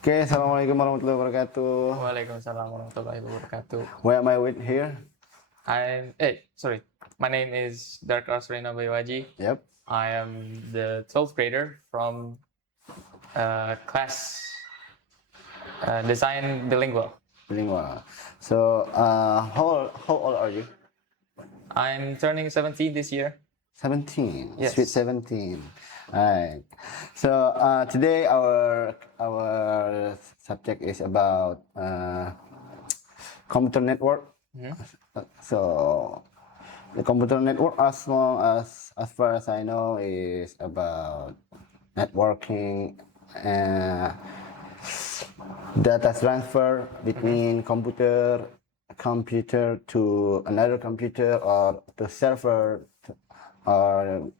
Oke, assalamualaikum warahmatullahi wabarakatuh. Waalaikumsalam warahmatullahi wabarakatuh. Where am I with here? Sorry. My name is Darkar Surena Baywaji. Yep. I am the 12th grader from class Design Bilingual. Bilingual. So, how old are you? I'm turning 17 this year. 17. Yes. Sweet 17. Alright. So, today our subject is about computer network. So, the computer network, as far as I know, is about networking and data transfer between computer to another computer or to server, or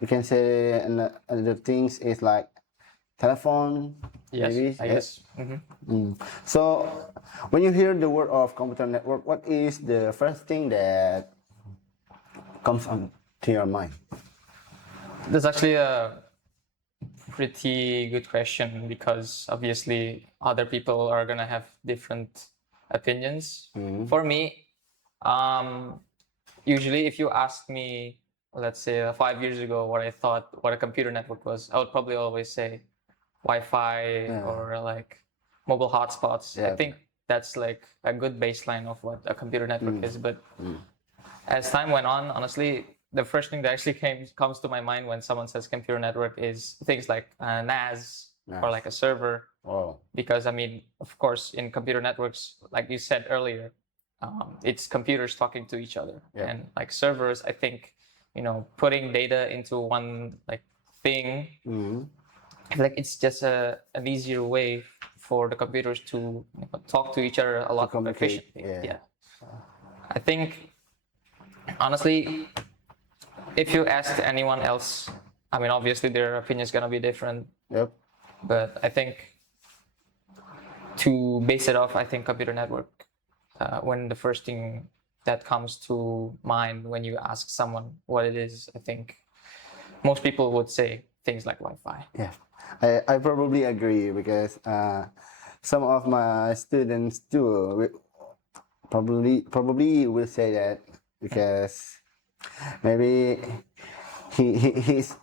you can say another things is like telephone. Yes, maybe. I guess. So when you hear the word of computer network, what is the first thing that comes on to your mind? That's actually a pretty good question because obviously other people are gonna have different opinions. For me, usually if you ask me, let's say 5 years ago, what I thought what a computer network was, I would probably always say Wi-Fi or like mobile hotspots. I think that's like a good baseline of what a computer network is. But as time went on, honestly, the first thing that actually comes to my mind when someone says computer network is things like NAS or like a server. Oh. Because I mean, of course, in computer networks, like you said earlier, it's computers talking to each other, and like servers. I think, putting data into one like thing, I feel like it's just an easier way for the computers to talk to each other a lot more efficiently. Yeah. I think, honestly, if you asked anyone else, I mean, obviously their opinion is gonna be different. Yep. But I think to base it off, I think computer network, when the first thing that comes to mind when you ask someone what it is, I think most people would say things like Wi-Fi. Yeah, I probably agree because some of my students too probably will say that because maybe he's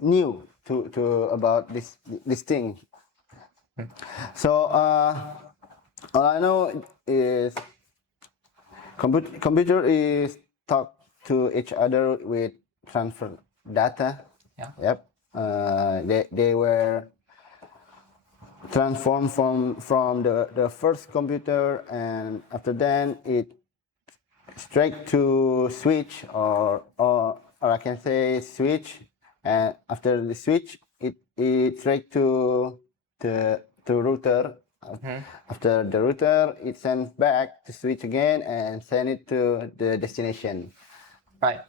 new to about this thing. So all I know is computer is talk to each other with transfer data. Yeah. Yep. They were transformed from the first computer, and after then it straight to switch or I can say switch, and after the switch it straight to router. After the router it sends back to switch again and send it to the destination. Right.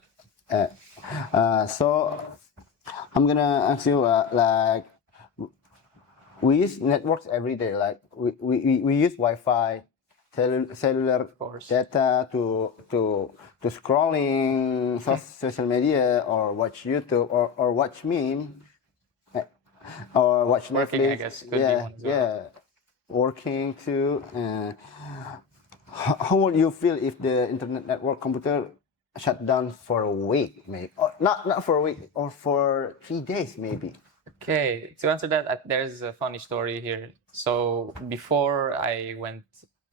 So I'm gonna ask you like we use networks every day, like we use Wi-Fi, cellular data to scrolling social media or watch YouTube or watch meme or watch Working, Netflix. I guess, could be one as well. Working too. How would you feel if the internet network computer shut down for a week, maybe? Or not for a week, or for 3 days, maybe. Okay, to answer that, there's a funny story here. So before I went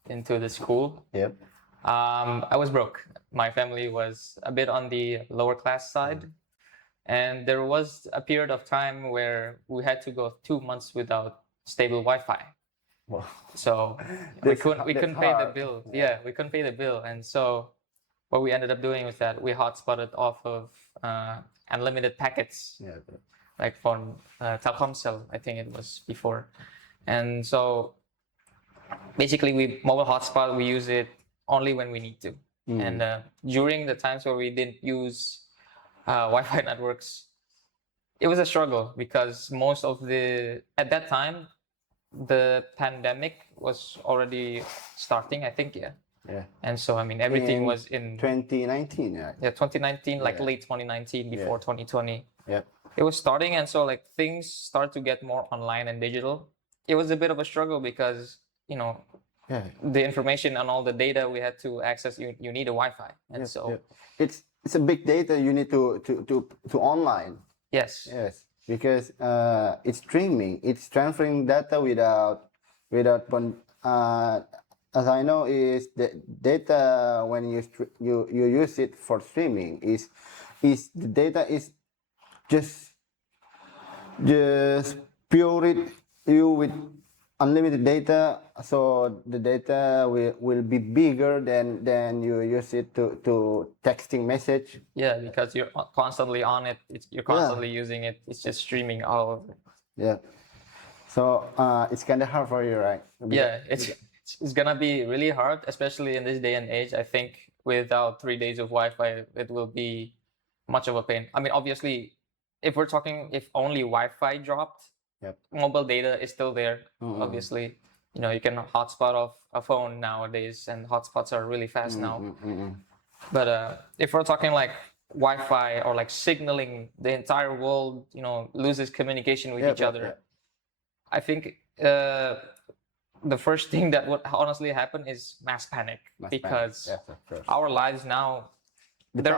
into the school, Yep. I was broke. My family was a bit on the lower class side, and there was a period of time where we had to go 2 months without stable Wi-Fi. Wow. So we couldn't pay the hard. bill. Yeah, we couldn't pay the bill, and so what we ended up doing was that we hotspotted off of unlimited packets. Yeah. Like from Telkomsel, I think it was before. And so basically mobile hotspot, we use it only when we need to. And during the times where we didn't use Wi-Fi networks, it was a struggle because at that time, the pandemic was already starting, I think, yeah. Yeah. And so, I mean, everything was in 2019, yeah. Yeah, 2019, like late 2019, before 2020. Yep. It was starting, and so like things start to get more online and digital. it was a bit of a struggle because Yeah. the information and all the data we had to access, you need a Wi-Fi, and Yeah, so yeah. It's a big data you need to online. yes, Yes, because it's streaming. It's transferring data as I know is the data when you use it for streaming is the data is just just pure it you with unlimited data, so the data will be bigger than you use it to texting message. yeah, because you're constantly on it. You're constantly using it. It's just streaming all over. Yeah. So it's kind of hard for you, right? Yeah, it's gonna be really hard, especially in this day and age. I think without 3 days of Wi-Fi, it will be much of a pain. I mean, obviously, if we're talking if only Wi-Fi dropped, Yep. mobile data is still there. Mm-mm. Obviously, you can hotspot off a phone nowadays, and hotspots are really fast now. But if we're talking like Wi-Fi or like signaling, the entire world, loses communication with Yep, each yep, other. yep. I think the first thing that would honestly happen is mass panic, Mass panic. because Yes, of course. our lives now they're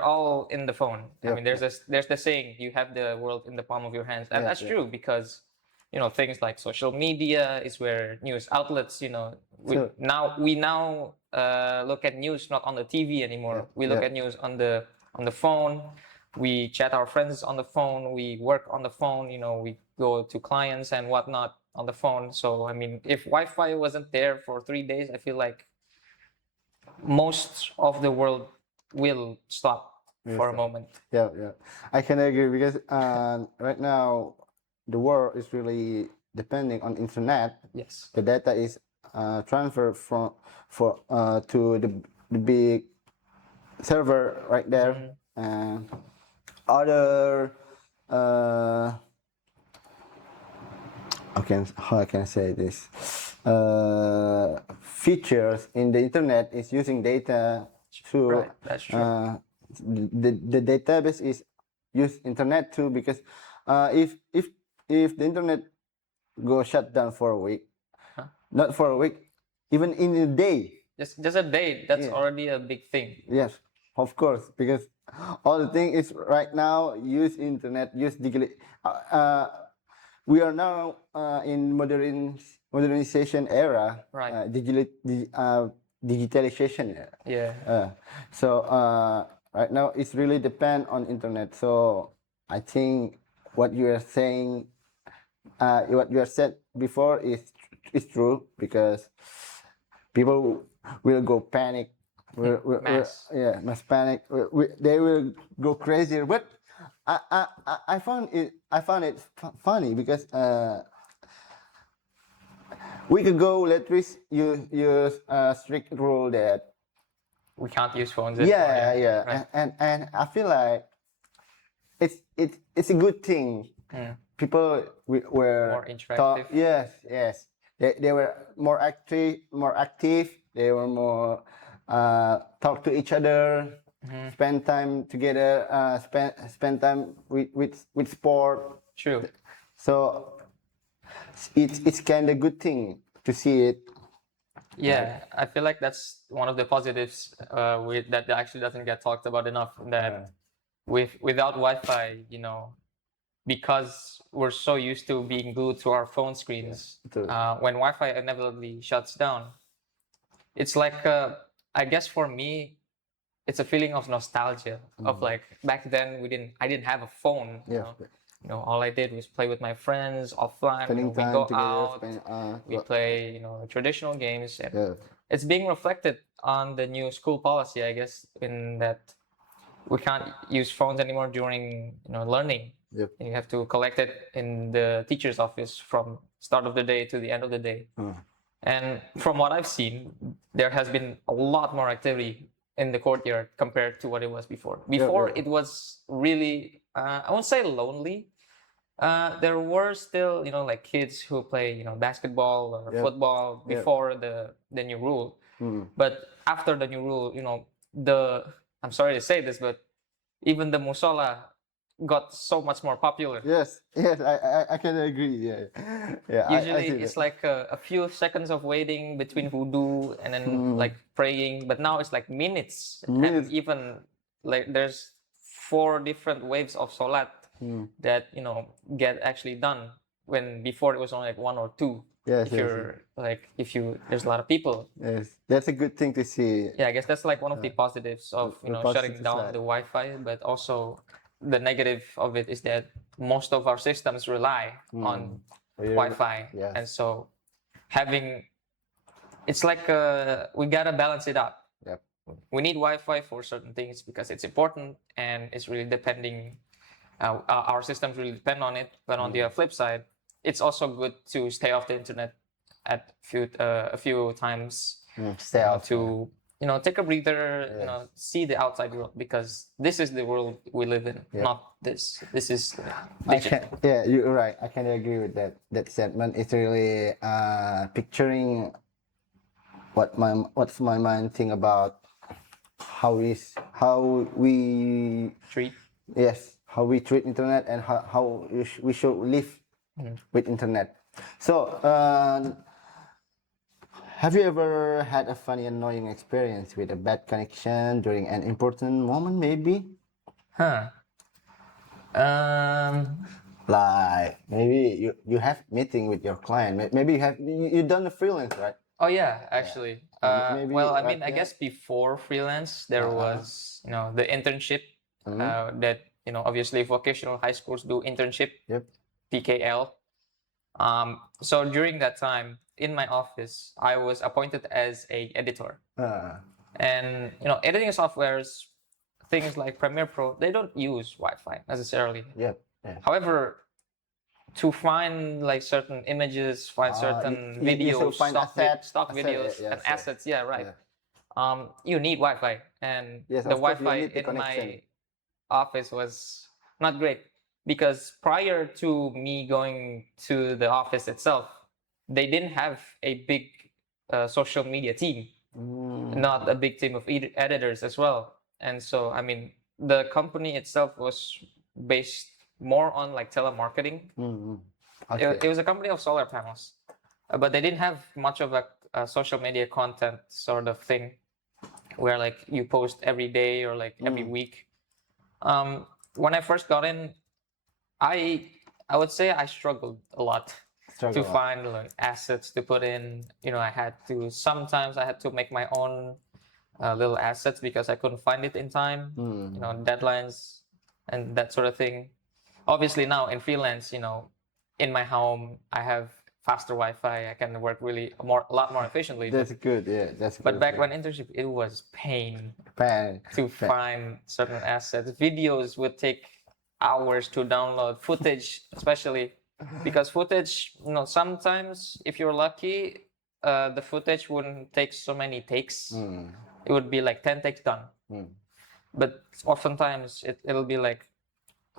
all in the phone. I Yep, mean, there's the saying, you have the world in the palm of your hands, and Yep, that's yep. true, because things like social media is where news outlets, we Sure. now look at news not on the TV anymore. Yep, We look yep. at news on the phone. We chat our friends on the phone. We work on the phone. We go to clients and whatnot on the phone. So I mean, if Wi-Fi wasn't there for 3 days, I feel like most of the world will stop for a moment. Yeah, yeah. I can agree because right now the world is really depending on internet. Yes. The data is transferred to the big server right there, and other how I can say this, features in the internet is using data to Right, that's true. the database is use internet too, because if the internet go shut down for a week, not for a week, even in a day. Just a day, that's already a big thing. Yes, of course, because all the thing is right now use internet, use digital. We are now in modernization era, Right. digitalization era. Yeah. So right now it's really depend on internet. So I think what you are saying, what you have said before is true, because people will go panic. Mass. Mass panic. They will go crazy. But I found it funny because week ago, let's use a strict rule that We can't use phones anymore. yeah. Right. And I feel like it's a good thing. People were More interactive. Yes. They were more active. They were more talk to each other, spend time together, spend time with sport. True. So it's kind of good thing to see it. Yeah, I feel like that's one of the positives that actually doesn't get talked about enough. That without Wi-Fi, because we're so used to being glued to our phone screens, when Wi-Fi inevitably shuts down, it's like I guess for me, it's a feeling of nostalgia of like back then I didn't have a phone. All I did was play with my friends offline. Spending We time go together, out, we play, traditional games, and it's being reflected on the new school policy, I guess, in that we can't use phones anymore during, learning. Yep. And you have to collect it in the teacher's office from start of the day to the end of the day. And from what I've seen, there has been a lot more activity in the courtyard compared to what it was before. Before, it was really, I won't say lonely. There were still, like kids who play, basketball or football before the new rule. But after the new rule, I'm sorry to say this, but even the musola got so much more popular. Yes, yes, I can agree. Yeah, yeah. Usually I see it's that. like a few seconds of waiting between wudu and then Mm, like praying, but now it's like minutes, and minutes. even like there's 4 different waves of salat Mm. that get actually done, when before it was only like 1 or 2. Yes, If yes, you're like if you there's a lot of people. yes. That's a good thing to see. Yeah, I guess that's like one of the positives of The shutting positive down side. the Wi-Fi, but also the negative of it is that most of our systems rely on Wi-Fi, Yes. and so having it's like we gotta balance it out. Yep. We need Wi-Fi for certain things because it's important and it's really depending. Our systems really depend on it. But on the flip side, it's also good to stay off the internet at a few times Stay out. to take a breather. Yes. See the outside world, because this is the world we live in, Yep. not this. This is I digital. can, yeah, you're right. I can agree with that statement. It's really picturing what's my mind think about how we Treat. yes, how we treat internet and how we should live with internet. So have you ever had a funny annoying experience with a bad connection during an important moment, maybe? Huh. Like maybe you have meeting with your client. Maybe you done the freelance, right? Oh yeah, actually. Maybe, Well, I right, mean, I yeah. guess before freelance, there was the internship that obviously vocational high schools do internship, Yep. PKL. So during that time in my office, I was appointed as a editor, and editing softwares, things like Premiere Pro, they don't use Wi-Fi necessarily. Yep. Yeah. However, to find like certain images, find certain you videos, find stock asset, videos yes, and yes. assets. Yeah, right. Yeah. You need Wi-Fi, and Yes, the of course, you Wi-Fi need the in connection. my office was not great, because prior to me going to the office itself, they didn't have a big social media team, not a big team of editors as well. And so, I mean, the company itself was based more on like telemarketing. Okay. It was a company of solar panels, but they didn't have much of a social media content sort of thing, where like you post every day or like every week. When I first got in, I would say I struggled a lot to find like assets to put in. Sometimes I had to make my own little assets because I couldn't find it in time. Deadlines and that sort of thing. Obviously now in freelance, in my home, I have faster Wi-Fi. I can work a lot more efficiently. That's good. Yeah, that's good. But back when internship, it was pain Pan. to find certain assets. Videos would take hours to download. Footage, especially, because footage, sometimes if you're lucky, the footage wouldn't take so many takes. It would be like 10 takes done. But oftentimes it'll be like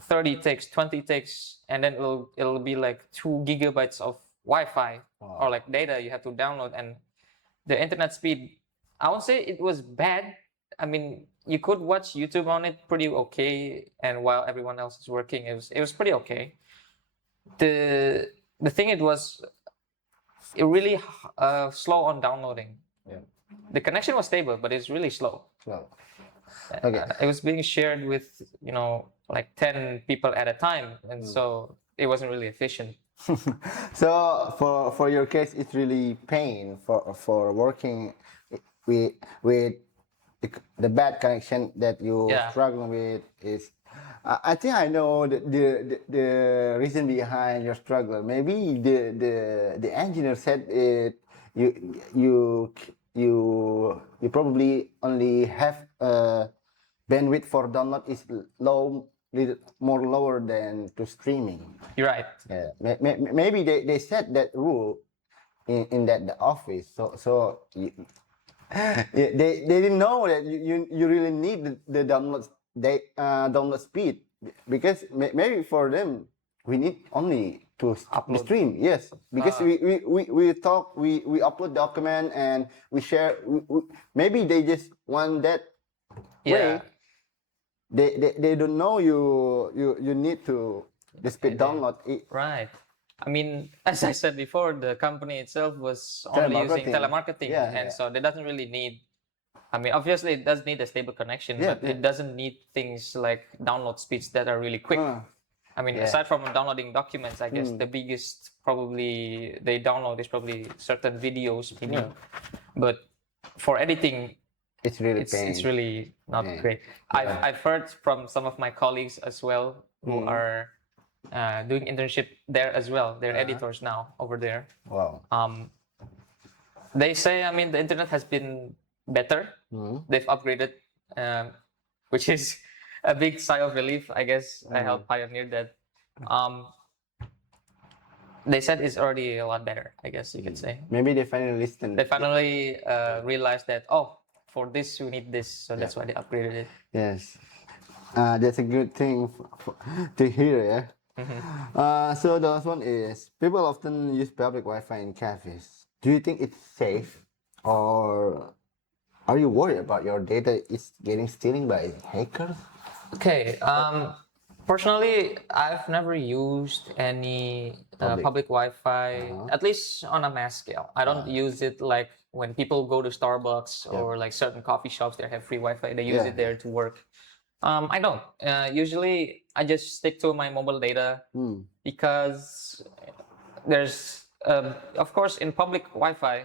30 takes, 20 takes, and then it'll be like 2 gigabytes of Wi-Fi or like data you have to download, and the internet speed, I won't say it was bad. I mean, you could watch YouTube on it pretty okay, and while everyone else is working, it was pretty okay. The thing it really slow on downloading. Yeah. The connection was stable, but it's really slow. Okay. It was being shared with like 10 people at a time, and so it wasn't really efficient. So for your case, it's really pain for working with the bad connection that you struggling with is. I think I know the reason behind your struggle. Maybe the engineer said it. You probably only have bandwidth for download is little more lower than to streaming. You're right. Yeah, maybe they set that rule in the office. So they didn't know that you really need the download speed, because maybe for them we need only to stream. Yes, because we talk, we upload document and we share. Maybe they just want that way. they don't know you need to the speed download it. Right. I mean, as I said before, the company itself was only using telemarketing, and so they doesn't really need. I mean, obviously, it does need a stable connection, but it doesn't need things like download speeds that are really quick. I mean, aside from downloading documents, I guess the biggest probably they download is probably certain videos, maybe. But for editing, it's really it's really not great. I've heard from some of my colleagues as well who are doing internship there as well. They're editors now over there. Wow. They say, I mean, the internet has been better. They've upgraded, which is a big sigh of relief, I guess. I helped pioneer that. They said it's already a lot better, I guess you could say. Maybe they finally listened. They finally realized that, for this we need this, so that's why they upgraded it. Yes, that's a good thing to hear. So the last one is people often use public Wi-Fi in cafes. Do you think it's safe, or are you worried about your data is getting stolen by hackers? Okay. Personally, I've never used any public Wi-Fi, at least on a mass scale. I don't use it like when people go to Starbucks or like certain coffee shops that have free Wi-Fi. They use it there to work. I don't. Usually, I just stick to my mobile data because there's, of course, in public Wi-Fi,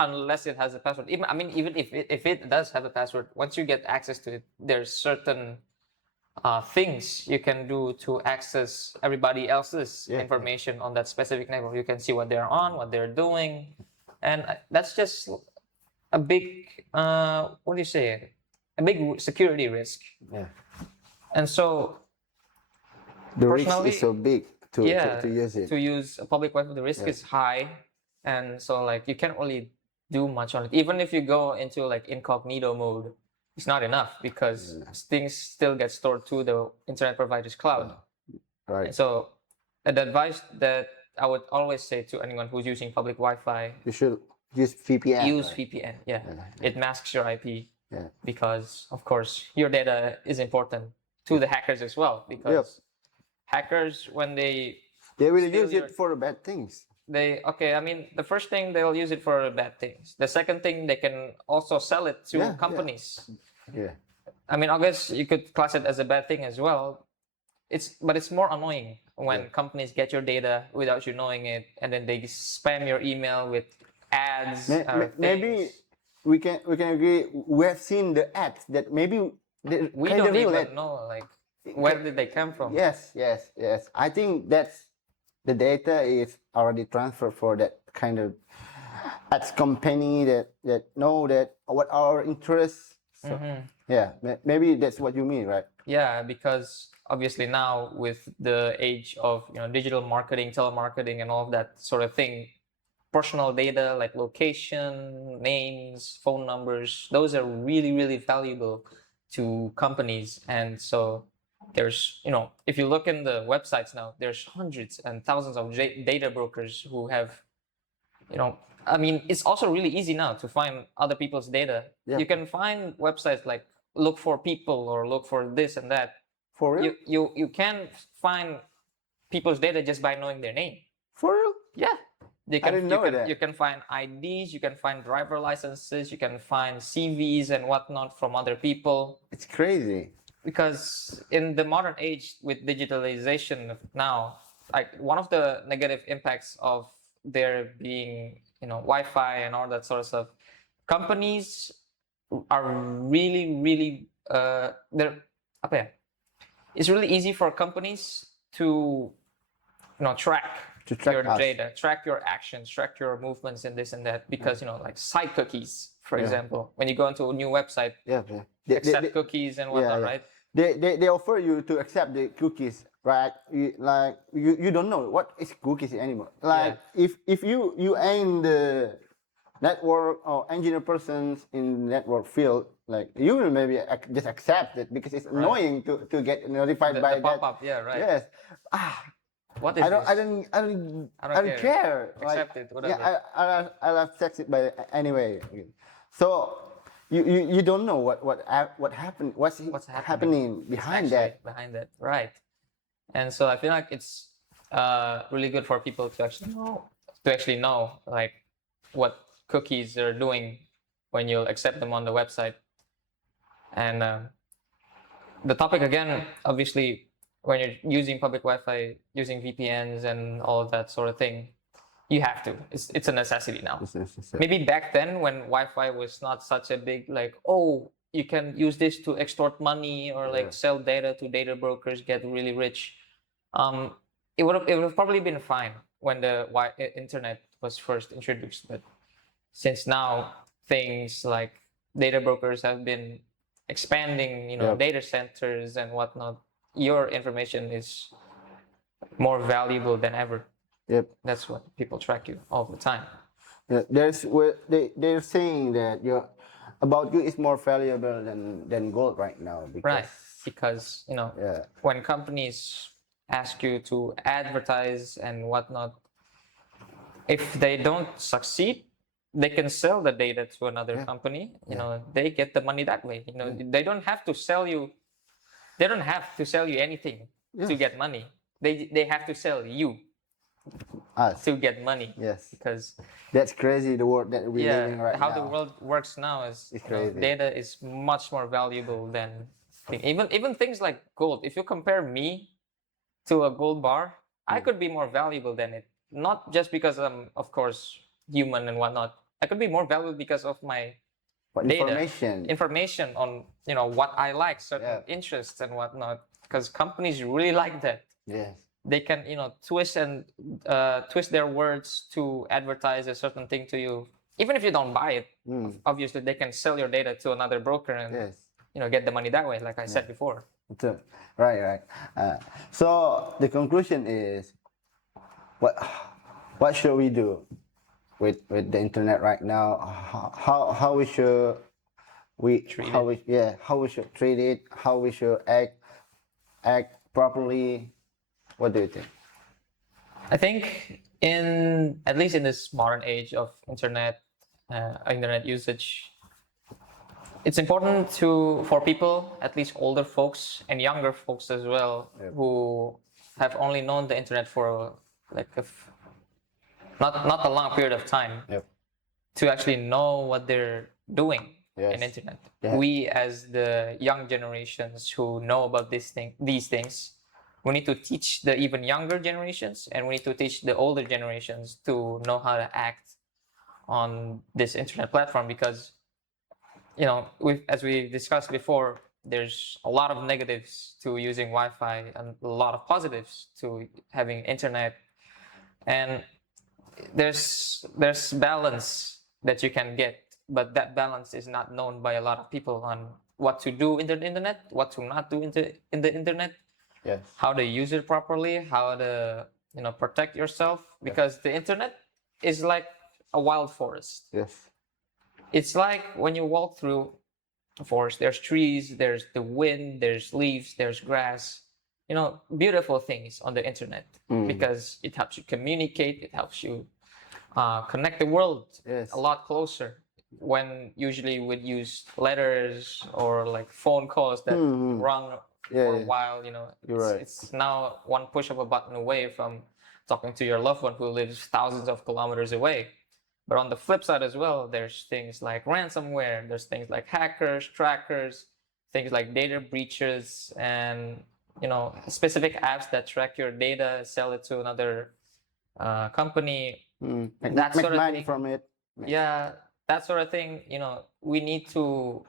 unless it has a password. Even if it does have a password, once you get access to it, there's certain things you can do to access everybody else's information on that specific network. You can see what they're on, what they're doing, and that's just a big what do you say? A big security risk. Yeah. And so the risk is so big to use it. To use a public Wi-Fi, the risk is high, and so like you can't really do much on it. Even if you go into like incognito mode, it's not enough because things still get stored to the internet provider's cloud. Right. And so the advice that I would always say to anyone who's using public Wi-Fi, you should use VPN. Use VPN. It masks your IP. Because of course your data is important to the hackers as well, because hackers, when they will use it for bad things. The first thing, they'll use it for bad things. The second thing, they can also sell it to companies. I mean, I guess you could class it as a bad thing as well. But it's more annoying when companies get your data without you knowing it, and then they spam your email with ads. Maybe we can agree. We have seen the ads that maybe we don't even know like where did they come from. Yes. I think that's the data is already transferred for that kind of ads company that know that what our interests. So, maybe that's what you mean, right? Yeah, because obviously now with the age of digital marketing, telemarketing, and all of that sort of thing, personal data like location, names, phone numbers, those are really, really valuable to companies. And so there's, if you look in the websites now, there's hundreds and thousands of data brokers who have, it's also really easy now to find other people's data. You can find websites like look for people or look for this and that. For real? You can find people's data just by knowing their name. For real? Yeah. I didn't know that. You can find IDs, you can find driver licenses, you can find CVs and whatnot from other people. It's crazy. Because in the modern age with digitalization now, like one of the negative impacts of there being, Wi-Fi and all that sort of stuff, companies are really, really, it's really easy for companies to, track your data, track your actions, track your movements and this and that, because like site cookies, for example, when you go into a new website, accept cookies and whatnot, right? They offer you to accept the cookies, right? You don't know what is cookies anymore. Like if you ain't the network or engineer persons in network field, like you will maybe just accept it because it's annoying to get notified by the pop-up. Yeah, right. Yes. What is this? I don't care. Accept it, whatever. I'll accept it, but anyway. So you don't know what happened, what's happening behind that. Behind that, right? And so I feel like it's really good for people to actually know like what cookies are doing when you'll accept them on the website. And the topic again, obviously, when you're using public Wi-Fi, using VPNs and all of that sort of thing, you have to. It's a necessity now. Maybe back then when Wi-Fi was not such a big like, oh, you can use this to extort money or like sell data to data brokers, get really rich. It would have probably been fine when the internet was first introduced, but since now things like data brokers have been expanding, data centers and whatnot, your information is more valuable than ever. Yep. That's what people track you all the time. Yeah, they're saying that about you is more valuable than gold right now. Because when companies ask you to advertise and whatnot, if they don't succeed, they can sell the data to another company. They get the money that way. They don't have to sell you. They don't have to sell you anything to get money. They have to sell you to get money. Yes. Because that's crazy. The world that we're living right now. How the world works now is data is much more valuable than even things like gold. If you compare me to a gold bar, I could be more valuable than it. Not just because I'm, of course, human and whatnot. I could be more valuable because of my data, information on what I like, certain interests and whatnot. Because companies really like that. Yes. They can twist their words to advertise a certain thing to you, even if you don't buy it. Obviously, they can sell your data to another broker and get the money that way, like I said before. Right. So the conclusion is, what should we do with the internet right now? How we should how we should treat it? How we should act properly? What do you think? I think at least in this modern age of internet usage, it's important for people, at least older folks and younger folks as well, who have only known the internet for like not a long period of time, to actually know what they're doing in internet. We as the young generations who know about these things, we need to teach the even younger generations, and we need to teach the older generations to know how to act on this internet platform, because as we discussed before, there's a lot of negatives to using Wi-Fi and a lot of positives to having internet, and there's balance that you can get, but that balance is not known by a lot of people on what to do in the internet, what to not do in the internet. Yes. How to use it properly, how to protect yourself, because the internet is like a wild forest. Yes. It's like when you walk through a forest, there's trees, there's the wind, there's leaves, there's grass, beautiful things on the internet, because it helps you communicate, it helps you connect the world a lot closer, when usually we'd use letters or like phone calls that rung for a while. It's now one push of a button away from talking to your loved one who lives thousands of kilometers away. But on the flip side as well, there's things like ransomware, there's things like hackers, trackers, things like data breaches, and specific apps that track your data, sell it to another company. That sort of money thing from it. Yeah, that sort of thing. We need to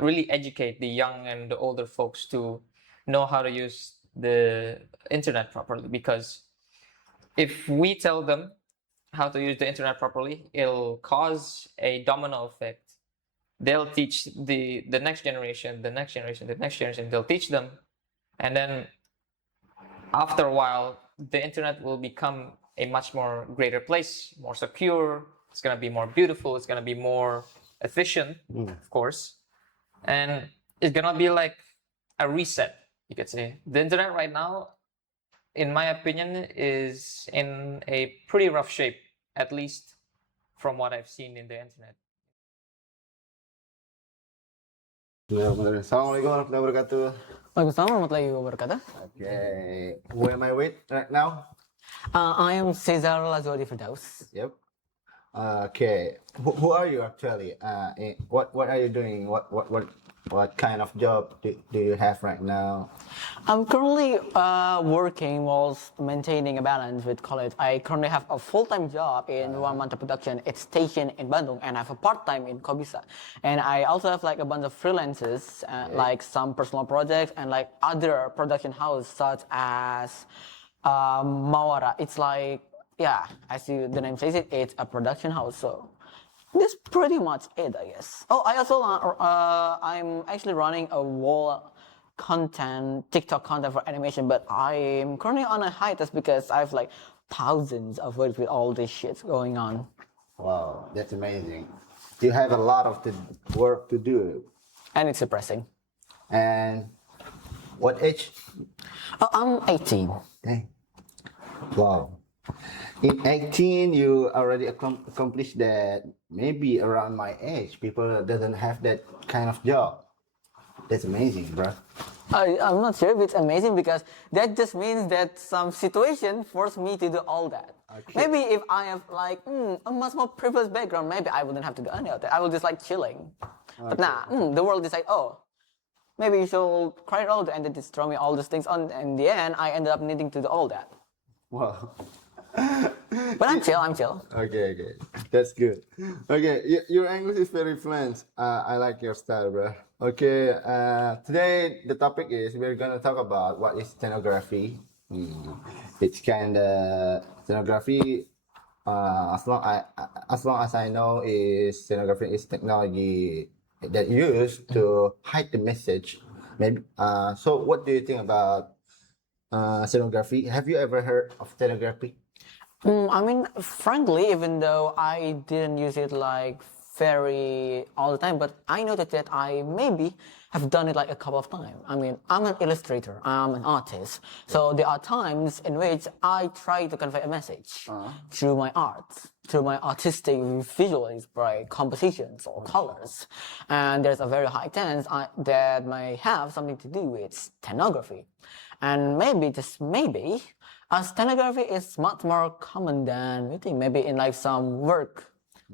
really educate the young and the older folks to know how to use the internet properly, because if we tell them how to use the internet properly, it'll cause a domino effect. They'll teach the next generation, the next generation, the next generation. They'll teach them, and then after a while, the internet will become a much more greater place, more secure. It's gonna be more beautiful. It's gonna be more efficient, of course, and it's gonna be like a reset, you could say. The internet right now, in my opinion, is in a pretty rough shape, at least from what I've seen in the internet. Assalamualaikum warahmatullahi wabarakatuh. Waalaikumsalam warahmatullahi wabarakatuh. Okay, who am I with right now? I am Cesar Lazori Firdaus. Yep. Okay, who are you actually? What are you doing? What kind of job do you have right now? I'm currently working whilst maintaining a balance with college. I currently have a full-time job in Ruang Mantap Production. It's stationed in Bandung, and I have a part-time in Kobisa. And I also have like a bunch of freelances, like some personal projects and like other production house such as Mawara. It's like, yeah, as the name says it, it's a production house. So that's pretty much it, I guess. Oh, I also I'm actually running a wall content, TikTok content for animation, but I'm currently on a hiatus because I have like thousands of words with all this shit going on. Wow, that's amazing. You have a lot of the work to do. And it's depressing. And what age? Oh, I'm 18. Dang. Wow. In 18, you already accomplished that. Maybe around my age, people doesn't have that kind of job. That's amazing, bro. I'm not sure if it's amazing because that just means that some situation forced me to do all that. Okay. Maybe if I have like a much more privileged background, maybe I wouldn't have to do any of that. I will just like chilling. But nah, the world decides, oh, maybe you should cry it all and then just throw me all these things on. In the end, I ended up needing to do all that. Wow. But I'm chill. Okay, that's good. Okay, your English is very fluent. I like your style, bro. Okay, today the topic is we're gonna talk about what is stenography. It's kind of stenography. As long as I know, is stenography is technology that used to hide the message. Maybe. So, what do you think about stenography? Have you ever heard of stenography? I mean, frankly, even though I didn't use it like very all the time, but I noticed that I maybe have done it like a couple of times. I mean, I'm an illustrator, I'm an artist, so there are times in which I try to convey a message through my art, through my artistic visuals by compositions or colors, and there's a very high chance that may have something to do with stenography, and maybe, just maybe, stenography is much more common than we think. Maybe in like some work,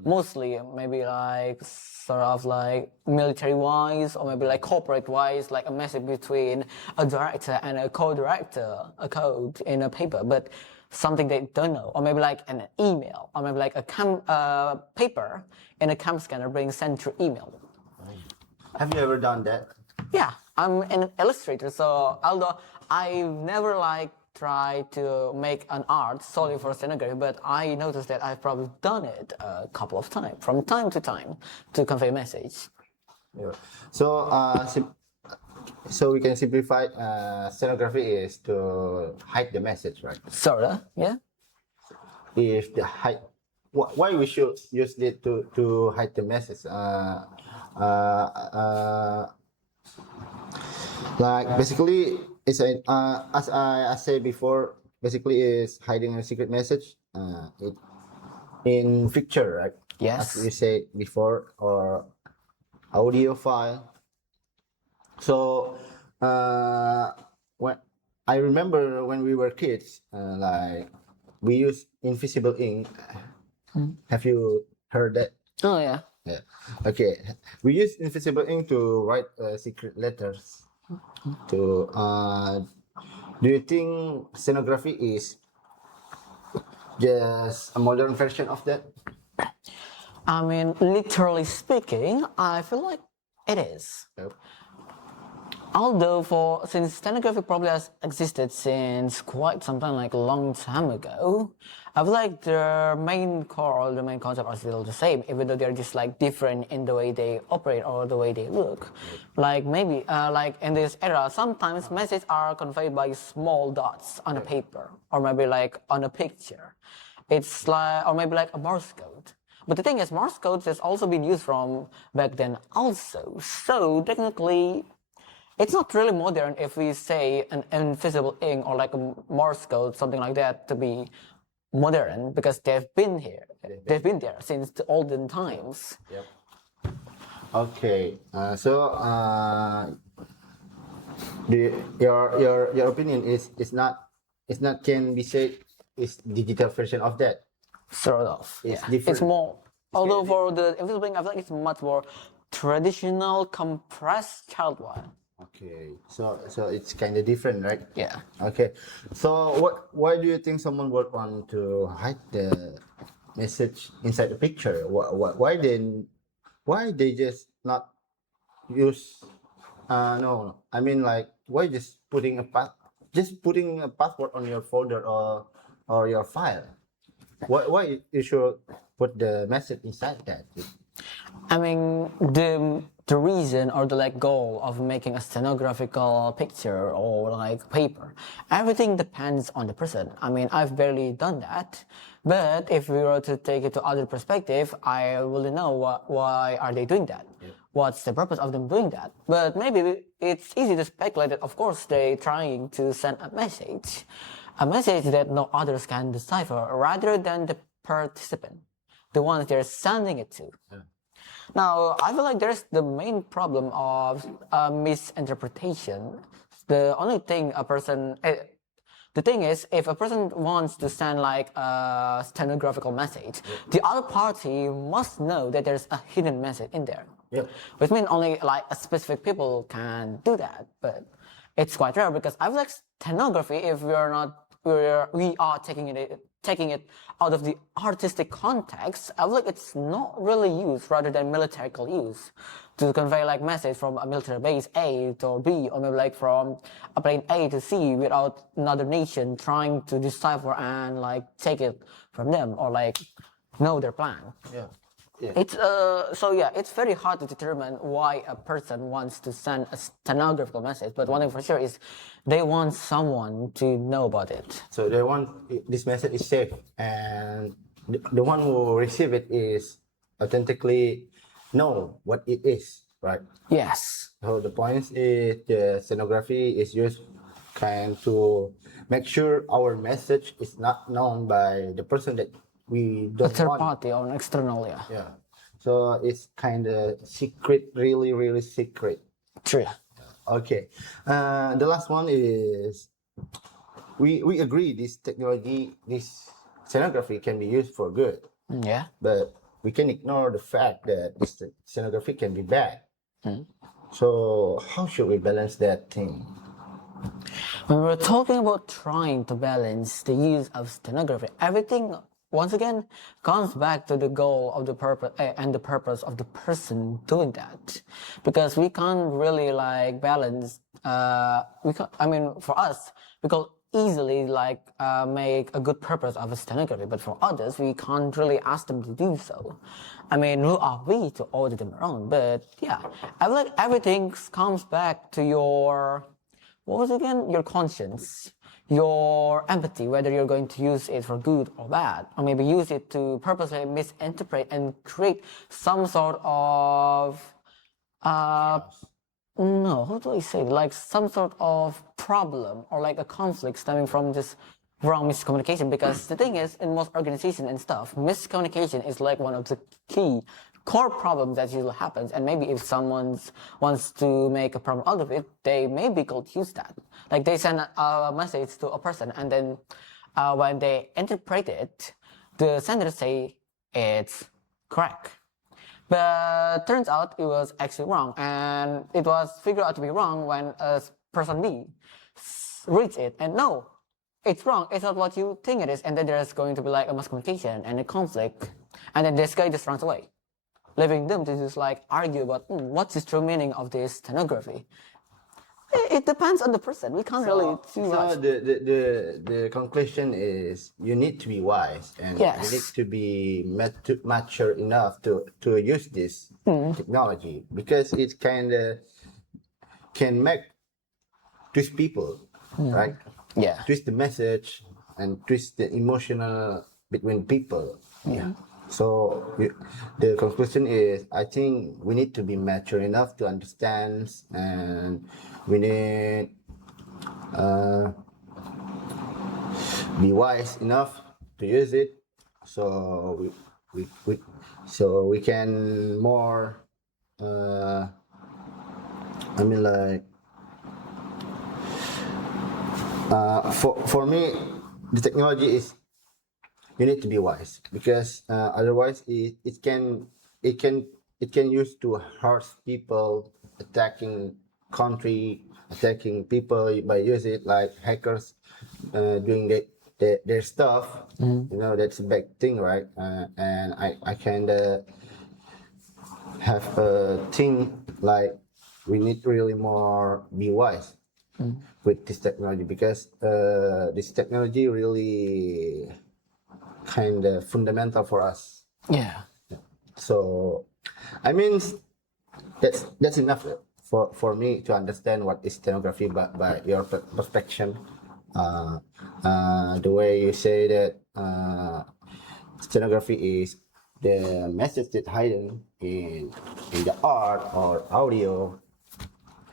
mostly maybe like sort of like military-wise or maybe like corporate-wise, like a message between a director and a co-director, a code in a paper, but something they don't know, or maybe like an email, or maybe like a paper in a cam scanner being sent through email. Have you ever done that? Yeah, I'm an illustrator, so although I've never like try to make an art solely for stenography, but I noticed that I've probably done it a couple of times, from time to time, to convey a message. Yeah. So we can simplify. Stenography is to hide the message, right? Sorta, yeah. If the hide, why we should use it to hide the message? Like basically, it's a as I said before, basically is hiding a secret message. It in picture, right? Yes. As we said before, or audio file. So when I remember when we were kids, like we used invisible ink. Have you heard that? Oh yeah. Yeah. Okay. We use invisible ink to write secret letters. To do you think stenography is just a modern version of that? I mean, literally speaking, I feel like it is. Yep. Although since stenography probably has existed since quite some time, like a long time ago, I feel like the main core or the main concept are still the same, even though they're just like different in the way they operate or the way they look. Like maybe, like in this era, sometimes messages are conveyed by small dots on a paper or maybe like on a picture. It's like, or maybe like a Morse code. But the thing is, Morse code has also been used from back then also. So technically, it's not really modern if we say an invisible ink or like a Morse code, something like that, to be modern, because they've been here. They've been there since the olden times. Yep. Okay. Your opinion is not can be said is digital version of that. Sort of. It's Yeah. different. It's more. Although kinda for the invisible ink, I feel like it's much more traditional, compressed childware. Okay. So it's kind of different, right? Yeah. Okay. So why do you think someone would want to hide the message inside the picture? Why they just not use no, I mean like why just putting a password on your folder or your file? Why you should put the message inside that? I mean, the reason or the like goal of making a stenographical picture or like paper, everything depends on the person. I mean, I've barely done that, but if we were to take it to other perspective, I really know why are they doing that. What's the purpose of them doing that? But maybe it's easy to speculate that, of course, they're trying to send a message that no others can decipher, rather than the participant, the ones they're sending it to. Now, I feel like there's the main problem of misinterpretation. The only thing the thing is, if a person wants to send like a stenographical message, the other party must know that there's a hidden message in there. Yeah. Which means only like a specific people can do that, but it's quite rare because I feel like stenography, if we are taking it out of the artistic context, I feel like it's not really used rather than militarical use to convey like message from a military base A to B, or maybe like from a plane A to C without another nation trying to decipher and like take it from them or like know their plan. Yeah. Yeah. It's it's very hard to determine why a person wants to send a stenographical message, but one thing for sure is they want someone to know about it. So they want this message is safe, and the one who receive it is authentically know what it is, right? Yes. So the point is the stenography is used kind to make sure our message is not known by the person that we A don't third want. party or an external, yeah. Yeah. So it's kind of secret, really, really secret. True. Okay. The last one is we agree this technology, this scenography can be used for good, Yeah. but we can ignore the fact that this scenography can be bad. So how should we balance that thing? When we're talking about trying to balance the use of stenography, everything once again comes back to the goal of the purpose and the purpose of the person doing that, because we can't really like balance. For us, we can easily like make a good purpose of a stenography, but for others, we can't really ask them to do so. I mean, who are we to order them around? But yeah, I feel like everything comes back to your. What was it again? Your conscience, your empathy, whether you're going to use it for good or bad, or maybe use it to purposely misinterpret and create some sort of, no, how do I say it? Like some sort of problem or like a conflict stemming from this wrong miscommunication. Because the thing is, in most organizations and stuff, miscommunication is like one of the key core problems that usually happens. And maybe if someone wants to make a problem out of it, they maybe could use that. Like they send a message to a person, and then when they interpret it, the sender say it's correct. But turns out it was actually wrong, and it was figured out to be wrong when person B reads it, and no, it's wrong. It's not what you think it is, and then there's going to be like a miscommunication and a conflict, and then this guy just runs away, leaving them to just like argue about what's the true meaning of this stenography. It depends on the person. We can't really see much. The conclusion is you need to be wise, and you need to be mature enough to use this technology, because it kind of can make twist people, right? Yeah. Twist the message and twist the emotional between people. Yeah. So the conclusion is, I think we need to be mature enough to understand, and we need be wise enough to use it, so we can more I mean like for me, the technology is you need to be wise because otherwise it can it can use to hurt people, attacking country, attacking people by using it like hackers doing their stuff. You know that's a big thing, right? And I kind of have a thing like we need really more be wise with this technology because this technology really kind of fundamental for us. Yeah. So I mean that's enough for me to understand what is stenography by your perspective. The way you say that stenography is the message that hidden in the art or audio,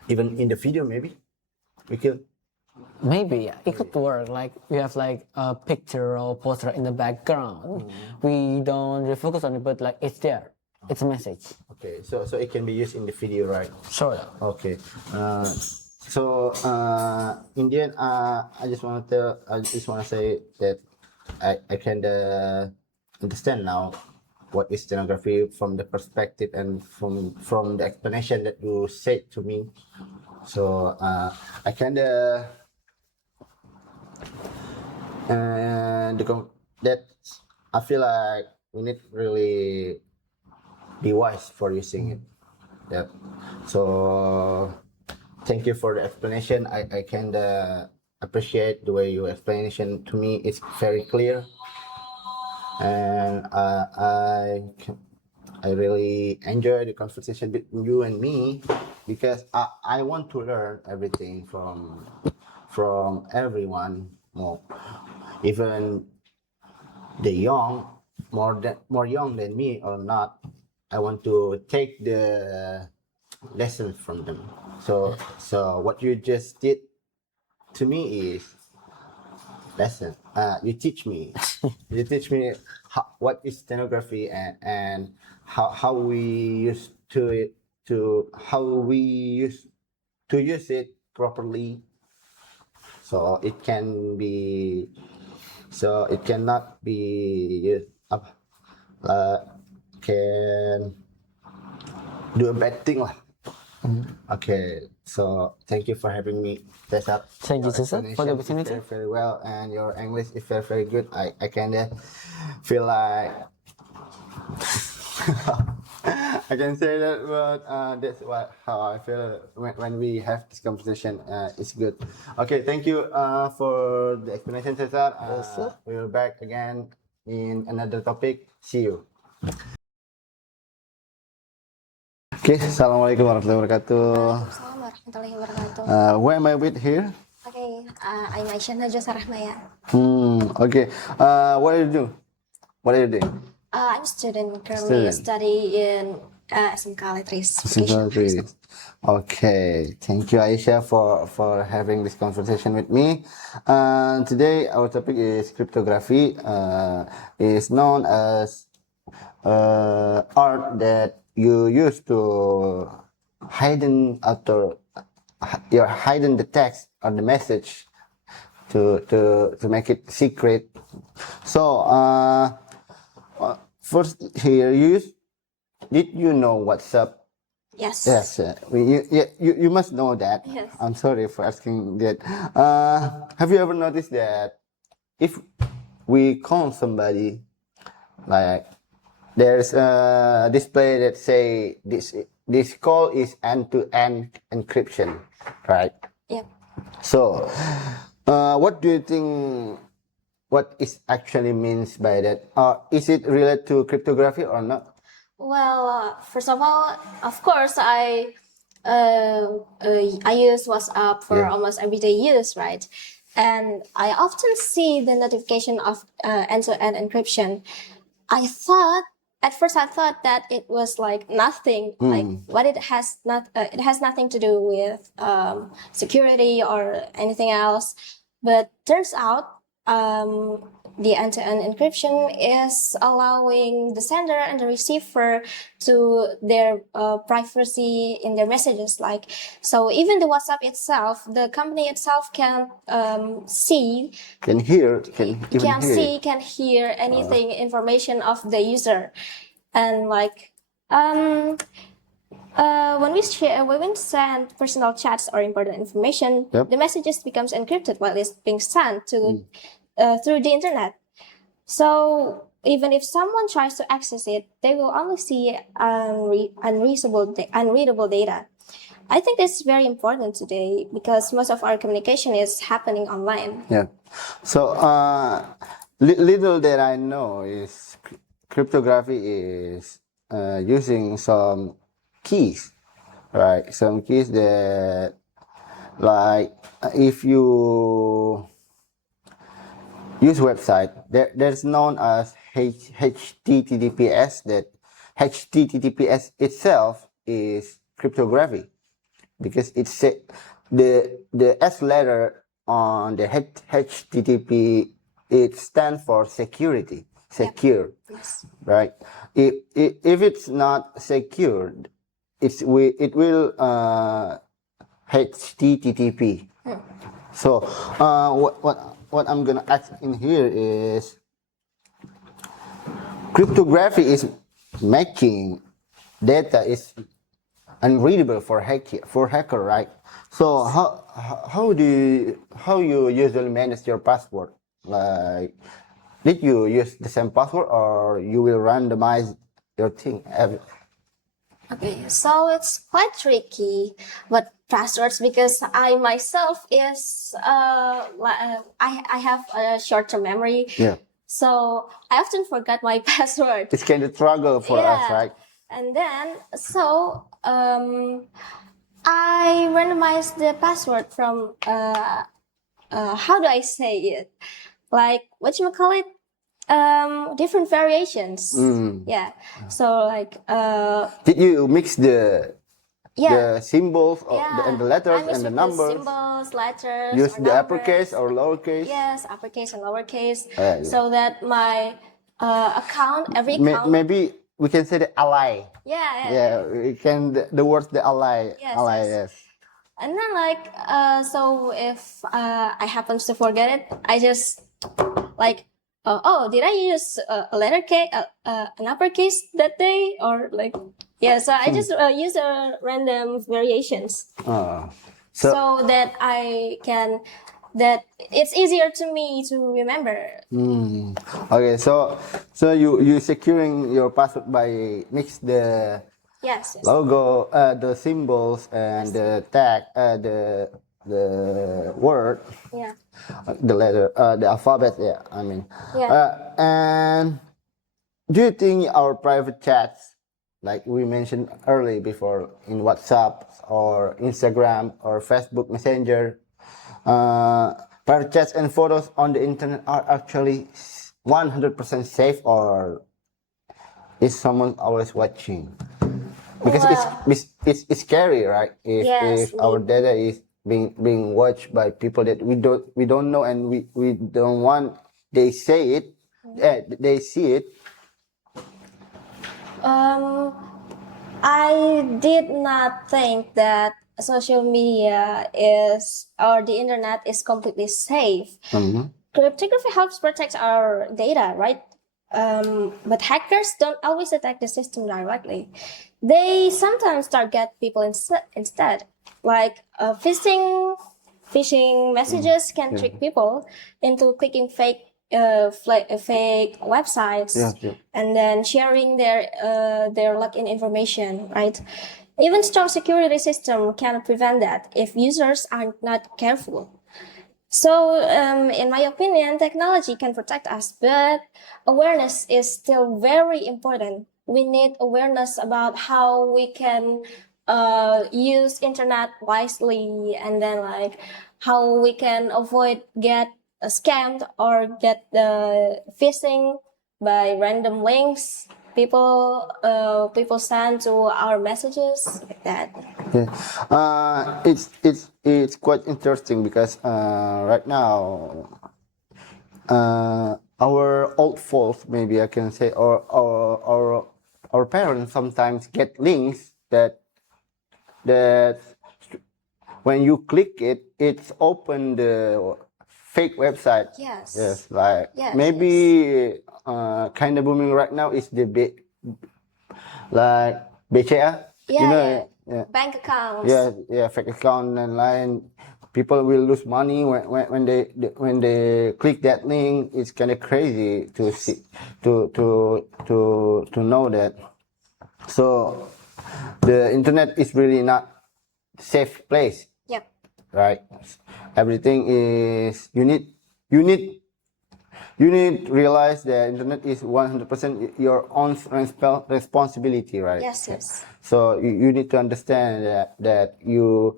even in the video maybe we can. Maybe yeah, it could work. Like we have like a picture or poster in the background. We don't really focus on it, but like it's there. It's a message. Okay, so it can be used in the video, right? Sure. Okay. In the end, I just want to say that I can understand now what is stenography from the perspective and from the explanation that you said to me. So I kind of that I feel like we need really be wise for using it. Yep. So thank you for the explanation. I kind of appreciate the way your explanation to me is very clear, and I really enjoy the conversation between you and me because I want to learn everything from everyone more, even the young, more young than me or not. I want to take the lessons from them. So what you just did to me is lesson. You teach me. You teach me what is stenography and how we used to it to how we used to use it properly. So it cannot be used can do a bad thing lah. Okay, so thank you for having me, Cesar. Thank you, Your Cesar, for the explanation is opportunity. very well, and your English is very good. I kind of feel like I can say that, but that's how I feel when we have this conversation. It's good. Okay, thank you for the explanation, Cesar. Yes, sir. We'll back again in another topic. See you. Okay, Assalamualaikum warahmatullahi wabarakatuh. Waalaikumsalam warahmatullahi wabarakatuh. Who am I with here? Okay, I'm Aisyah Najwa Sarahmaya. Okay. What do you do? What are you doing? I'm a student currently study in SMK Literacy. Okay. Thank you, Aisha, for having this conversation with me. Today, our topic is cryptography. Is known as art that you use to hidden you're hiding the text or the message to make it secret. So first here did you know WhatsApp? Yes. Yes, you must know that. Yes. I'm sorry for asking that. Have you ever noticed that if we call somebody, like there's a display that say this call is end-to-end encryption, right? Yep. So, what do you think? What is actually means by that? Is it related to cryptography or not? Well, first of all, of course, I use WhatsApp for almost everyday use, right? And I often see the notification of end-to-end encryption. At first I thought that it was like nothing, like what it has nothing to do with security or anything else. But turns out the end-to-end encryption is allowing the sender and the receiver to their privacy in their messages. Like, so even the WhatsApp itself, the company itself can see, Can hear, can even can hear see, it. can hear anything, information of the user, and like when we send personal chats or important information, Yep. the messages becomes encrypted while it's being sent to through the internet. So even if someone tries to access it, they will only see unreadable data. I think this is very important today because most of our communication is happening online. Yeah. So little that I know is cryptography is using some keys, right? Some keys that, like, if you use website, there's known as HTTPS. That HTTPS itself is cryptography because it's the S letter on the HTTP. It stands for security, secure, Yes. right? If it's not secured, it will HTTP. So what I'm gonna ask in here is cryptography is making data is unreadable for hacker, right? So how you usually manage your password? Like, did you use the same password or you will randomize your thing? Okay, so it's quite tricky with passwords because I myself is I have a short-term memory. Yeah. So I often forget my password. It's kind of struggle for us, right? And then I randomized the password from how do I say it? Like what you call it? Different variations. Yeah. So like Did you mix the symbols and the letters I mix and the with numbers? symbols, letters. Use or the numbers. uppercase or lowercase? Yes, uppercase and lowercase. Yeah. So that my account, every account. Maybe we can say the ally. Yeah. We can the words the ally. Yes, ally. yes. Yes. And then like so if I happen to forget it, I just like did I use a letter K, an uppercase that day, or like so I just use random variations so that that it's easier to me to remember. Okay, so you securing your password by mix the Yes. logo, the symbols, and the tag, the word, Yeah. the letter, the alphabet. Yeah, I mean. Yeah. And do you think our private chats, like we mentioned early before, in WhatsApp or Instagram or Facebook Messenger, private chats and photos on the internet are actually 100% safe, or is someone always watching? Because it's scary, right? If our data is being watched by people that we don't know, and we don't want they say it, they see it. I did not think that social media or the internet is completely safe. Cryptography helps protect our data, right? But hackers don't always attack the system directly. They sometimes target people instead. Like phishing messages can trick people into clicking fake websites and then sharing their login information, right? Even strong security system can prevent that if users are not careful. So, in my opinion, technology can protect us, but awareness is still very important. We need awareness about how we can use internet wisely, and then like how we can avoid get scammed or get phishing by random links people send to our messages, like that. Yeah. It's quite interesting because right now our old folks, maybe I can say, or our parents sometimes get links that when you click it, it's open the fake website. Yes. Yes, like Yes, maybe kind of booming right now is the like BCA. Yeah, you know, yeah. yeah. Bank accounts. Yeah, fake account and line. People will lose money when they click that link. It's kind of crazy to see to know that. So the internet is really not safe place, Yep. right? Everything is you need to realize that internet is 100% your own responsibility, right? Yes, yes. So you need to understand that your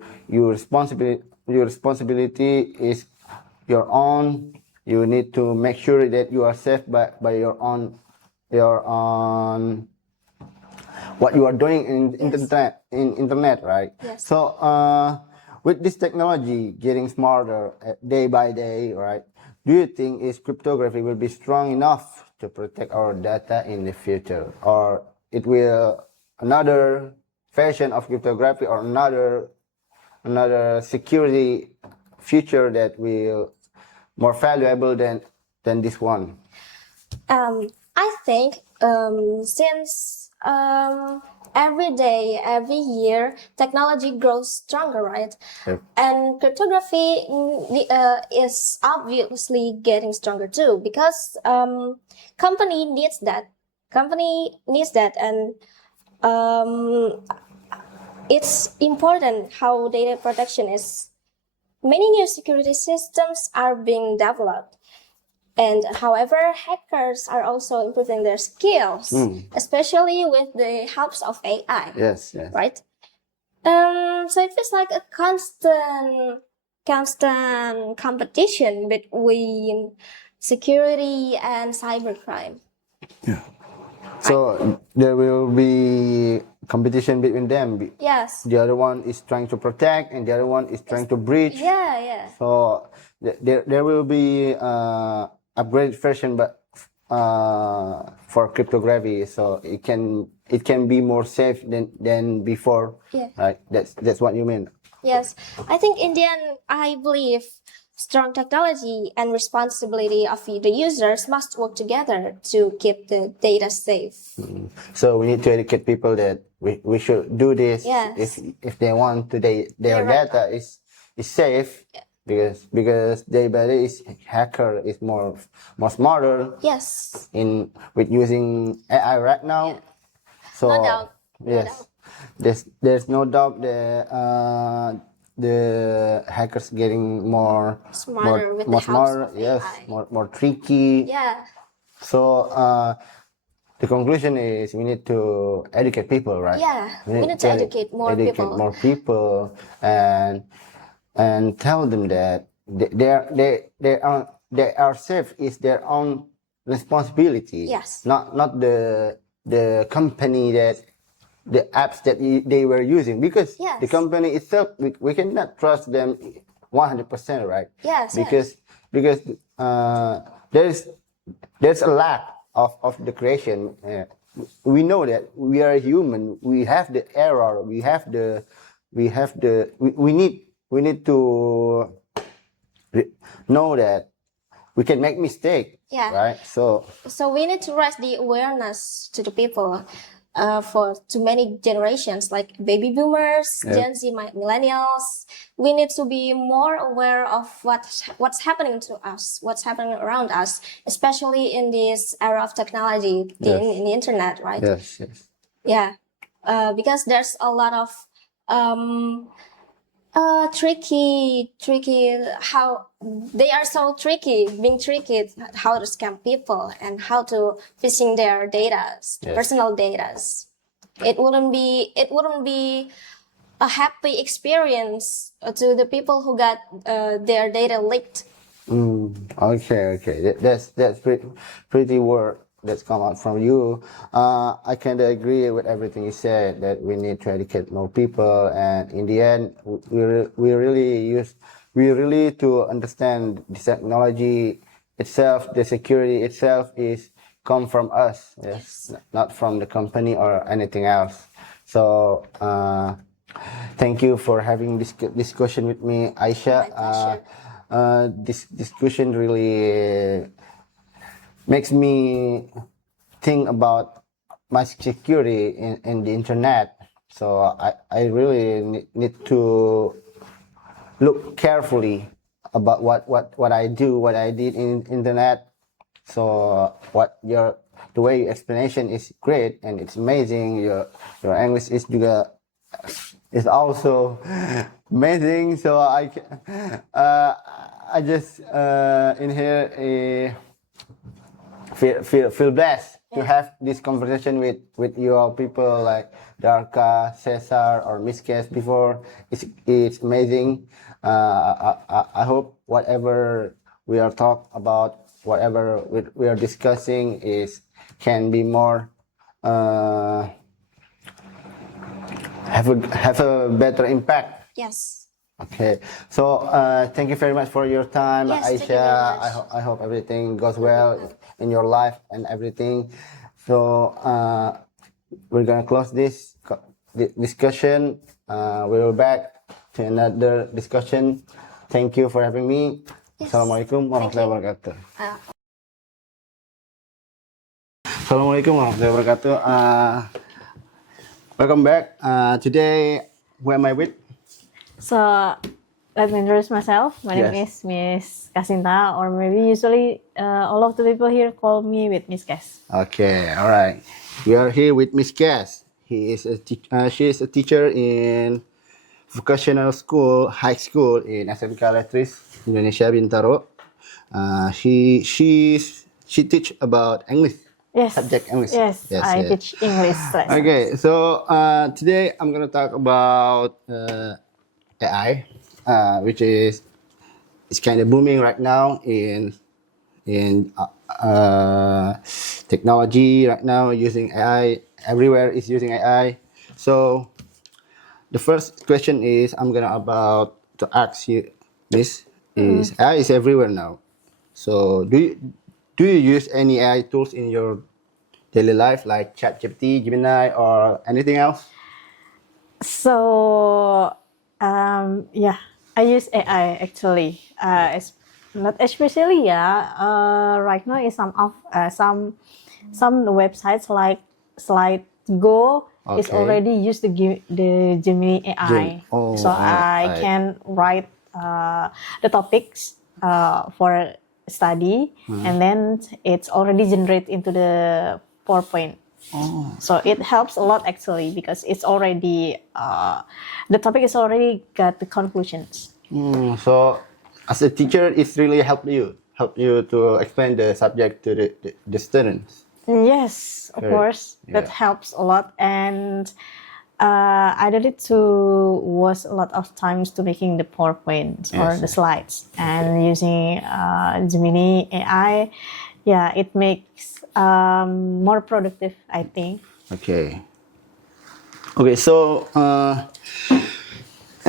responsibility is your own. You need to make sure that you are safe by your own what you are doing in internet, right? Yes. So with this technology getting smarter day by day, right? Do you think is cryptography will be strong enough to protect our data in the future, or it will another version of cryptography or another security feature that will more valuable than this one? I think since every day, every year, technology grows stronger, right? Yep. And cryptography is obviously getting stronger too because company needs that. Company needs that, and it's important how data protection is. Many new security systems are being developed. And however, hackers are also improving their skills, especially with the helps of AI. Yes. Right? So it feels like a constant competition between security and cybercrime. So there will be competition between them. Yes. The other one is trying to protect, and the other one is trying to breach. Yeah. So there will be upgraded version, but for cryptography, so it can be more safe than before. Yeah. Right. That's what you mean. Yes. I think in the end, I believe strong technology and responsibility of the users must work together to keep the data safe. So we need to educate people that we should do this Yes. if they want to their Yeah, right. data is safe, because day by day is hacker is more smarter Yes. with using AI right now. So No doubt. No yes, doubt. there's no doubt that the hackers getting more Smarter with the more help smarter, of yes, AI. more tricky. Yeah. So the conclusion is we need to educate people, right? Yeah. We need to educate more people. More people and tell them that they are safe is their own responsibility. Yes. Not the company that the apps that they were using, because Yes. the company itself we cannot trust them 100%, right? Yes. Because there's a lack of the creation. We know that we are human. We have the error. We need to know that we can make mistake. Yeah. Right. So we need to raise the awareness to the people, to many generations like baby boomers, Gen Z, millennials. We need to be more aware of what's happening to us, what's happening around us, especially in this era of technology, in the internet, right? yes. Yeah, because there's a lot of tricky how they are so being tricky, how to scam people and how to phishing their data, personal data. It wouldn't be a happy experience to the people who got their data leaked. Okay. That's pretty word that's come out from you. I kind of agree with everything you said, that we need to educate more people, and in the end, we really to understand this technology itself, the security itself is come from us, yes, not from the company or anything else. So thank you for having this discussion with me, Aisha. My pleasure. This discussion really makes me think about my security in the internet. So I really need to look carefully about what I do, what I did in internet. So the way your explanation is great and it's amazing. Your English is also amazing. So I just in here feel blessed to have this conversation with your people like Darka, Cesar, or Miss Kes before. It's amazing. I hope whatever we are talk about, whatever we are discussing can be more have a better impact. Yes. Okay, so thank you very much for your time, Yes, thank you very Aisha. much. I hope everything goes well in your life and everything. So we're gonna close this discussion. We'll back to another discussion. Thank you for having me. Yes. Assalamualaikum warahmatullahi wabarakatuh. Uh, Assalamualaikum warahmatullahi wabarakatuh. Welcome back. Today, who am I with? So let me introduce myself. My name Yes. is Miss Kasinta, or maybe usually all of the people here call me with Miss Kes. Okay, all right. We are here with Miss Cass. She is a teacher in vocational school, high school in SMK Letris, Indonesia Bintaro. She teach about English. Yes. Subject English. Yes, I teach English lessons. Okay, so today I'm gonna talk about AI, which is kind of booming right now in technology right now, using AI. Everywhere is using AI. So the first question is I'm gonna about to ask you, Miss, is AI is everywhere now. So do you use any AI tools in your daily life like ChatGPT, Gemini, or anything else? So yeah, I use AI actually. Not especially right now is some websites like SlideGo is Okay. already used the Gemini AI. Oh, So I alright. can write the topics for study, and then it's already generated into the PowerPoint. So it helps a lot actually because it's already the topic is already got the conclusions. So as a teacher, it's really help you to explain the subject to the students. Yes, of Correct. course, that Yeah. helps a lot, and I did it to was a lot of times to making the PowerPoint or Yes. the slides, and using Gemini AI, yeah, it makes more productive, I think. Okay. Okay, so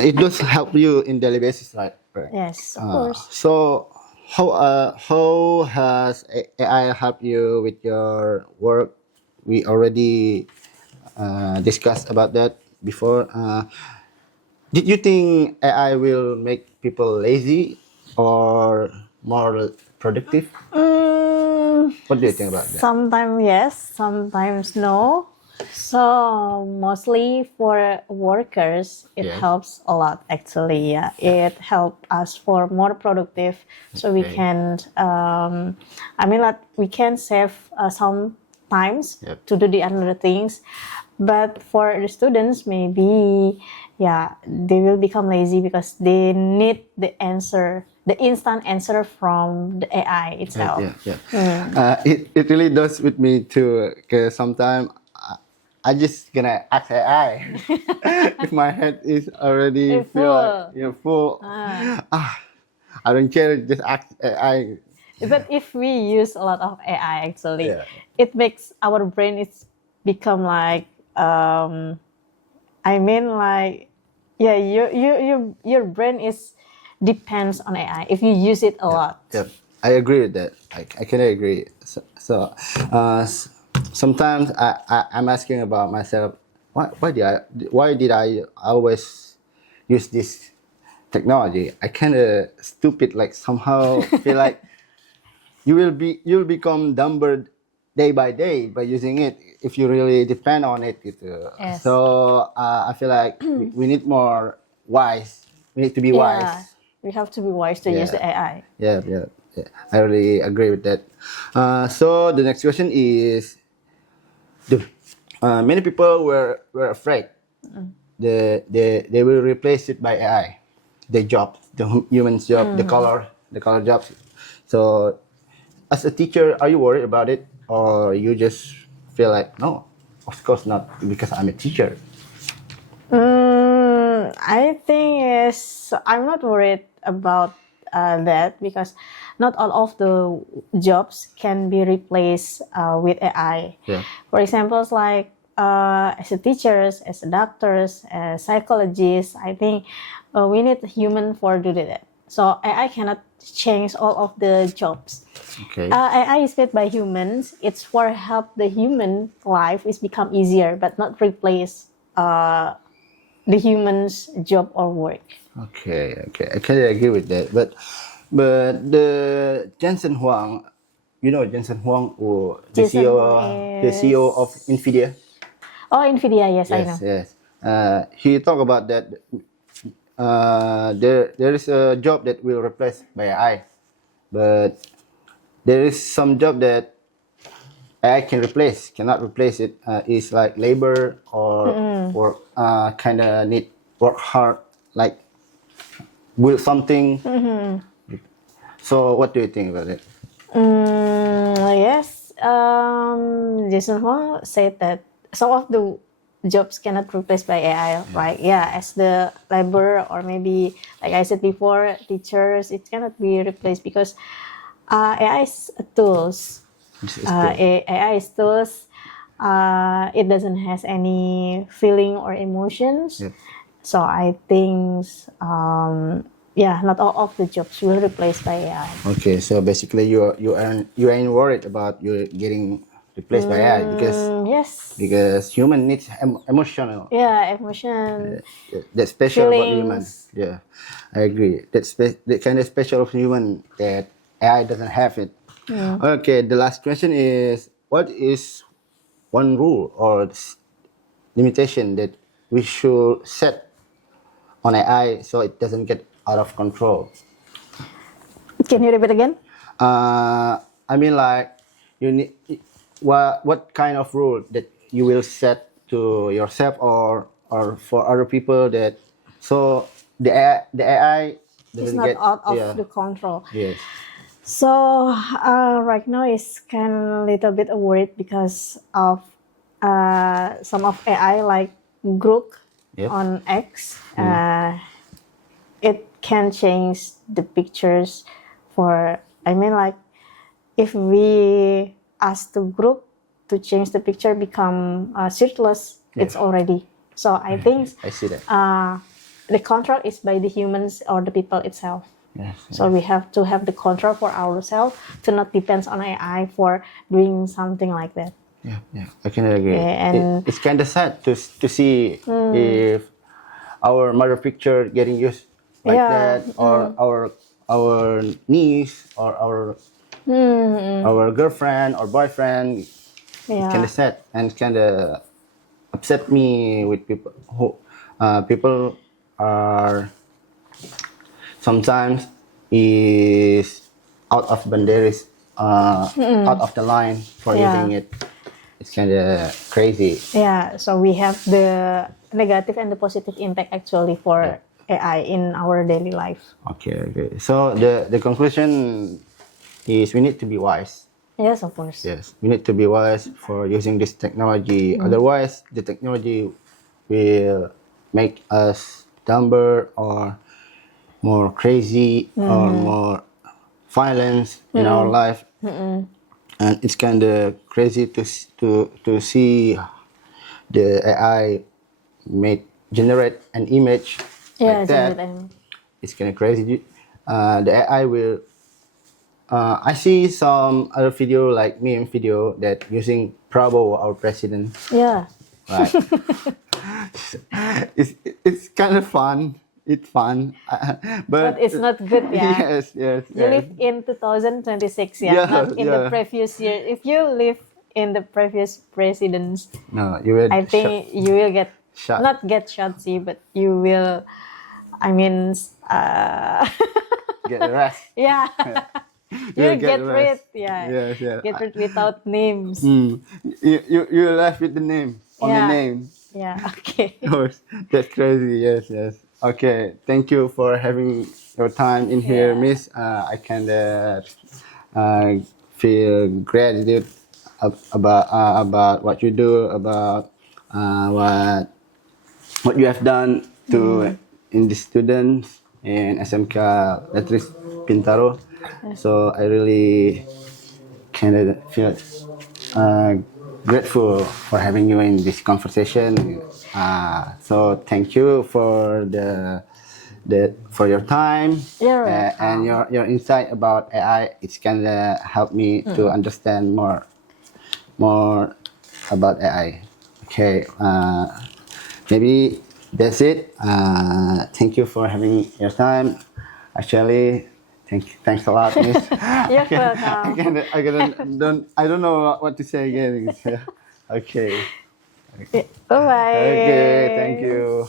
it does help you in daily basis, right? Yes, of course. So how has AI helped you with your work? We already discussed about that before. Did you think AI will make people lazy or more productive? What do you think about that? Sometimes yes, sometimes no. So mostly for workers, it Yes. helps a lot actually. Yeah, it helps us for more productive, so we Okay. can. I mean, like we can save some times Yep. to do the other things. But for the students, maybe yeah, they will become lazy because they need the answer, the instant answer from the AI itself. Yeah. It really does with me too. Cause sometimes I just gonna ask AI if my head is already It's feel like, full. full. I don't care. Just ask AI. But if we use a lot of AI, actually, Yeah. it makes our brain it's become like I mean like your brain is depends on AI if you use it a lot. Yep. I agree with that. I can agree. Sometimes I'm asking about myself. Why did I always use this technology? I kind of stupid. Like somehow feel like you'll become dumber day by day by using it if you really depend on it. Gitu. Yes. So I feel like we need more wise. We need to be Yeah, wise. we have to be wise to use the AI. Yeah. I really agree with that. So the next question is, many people were afraid they will replace it by AI, the job, the human's job, the color jobs. So, as a teacher, are you worried about it, or you just feel like no, of course not, because I'm a teacher. I think I'm not worried about that because not all of the jobs can be replaced with AI. Yeah. For example, like as a teachers, as a doctors, as psychologists, I think we need human for do that. So AI cannot change all of the jobs. Okay. AI is made by humans. It's for help the human life is become easier, but not replace the human's job or work. Okay. I kind of agree with that, but the Jensen Huang, Jensen Huang, or the Jensen CEO, Huang the CEO of Nvidia. Oh, Nvidia, yes, I know. Yes. He talked about that. There is a job that will replace by AI, but there is some job that AI cannot replace it. It's like labor or work, kind of need work hard, like build something. So, what do you think about it? Yes, Jason Huang said that some of the jobs cannot replaced by AI, right? Yeah, as the labor or maybe, like I said before, teachers, it cannot be replaced because AI is a tools. AI is tools. It doesn't has any feeling or emotions. Yep. So I think, not all of the jobs will replaced by AI. Okay, so basically you ain't worried about you getting replaced by AI Yes. because human needs emotional. Yeah, emotion. That's special about human. Feelings. Yeah, I agree. That's the kind of special of human that AI doesn't have it. Okay, the last question is, what is one rule or limitation that we should set on AI so it doesn't get out of control? Can you repeat again? I mean, like, you need what kind of rule that you will set to yourself or for other people that so the AI It's doesn't not get out of the control. Yes. So right now it's kind of a little bit worried because of some of AI like Grok Yep. on X. It can change the pictures for, I mean, like if we ask the group to change the picture become shirtless, it's already. So I think I see that. the control is by the humans or the people itself. Yes. So we have to have the control for ourselves to not depend on AI for doing something like that. Yeah, I can agree. Yeah, and It's kind of sad to see if our mother picture getting used like that, or our niece or our girlfriend or boyfriend. It's kind of sad and kind of upset me with people who people are sometimes is out of boundaries, out of the line for using it. It's kind of crazy. Yeah, so we have the negative and the positive impact actually for AI in our daily life. Okay. So the conclusion is we need to be wise. Yes, of course. Yes, we need to be wise for using this technology. Otherwise, the technology will make us dumber or more crazy or more violence in our life. And it's kind of crazy to see the AI generate an image like that. It's kind of crazy. The AI will I see some other video like meme video that using Bravo, our president. Yeah. Right. it's kind of fun. It's fun, But it's not good, yeah. Yes, yes. You live in 2026, yeah, Yeah, not in the yeah. previous year. If you live in the previous presidents, No, you will. I think you will get shot. not get shot, see, but you will. I mean, Get arrested. yeah, You'll you get rid, arrested. yeah, Yes, yes. get rid without names. You left with the name. Only Yeah. name. Yeah, okay. Oh, that's crazy. Yes, yes. Okay. Thank you for having your time in here, Yeah. Miss. I can feel gratitude about what you do, about what you have done to in the students in SMK Letris Pintaro. So I really kind of feel grateful for having you in this conversation. So thank you for for your time. You're And your insight about AI. It's kind of helped me to understand more about AI. Okay, maybe that's it. Thank you for having your time. Actually, thanks a lot, Miss. You're welcome. I don't know what to say again. Okay. Bye bye. Okay. Thank you.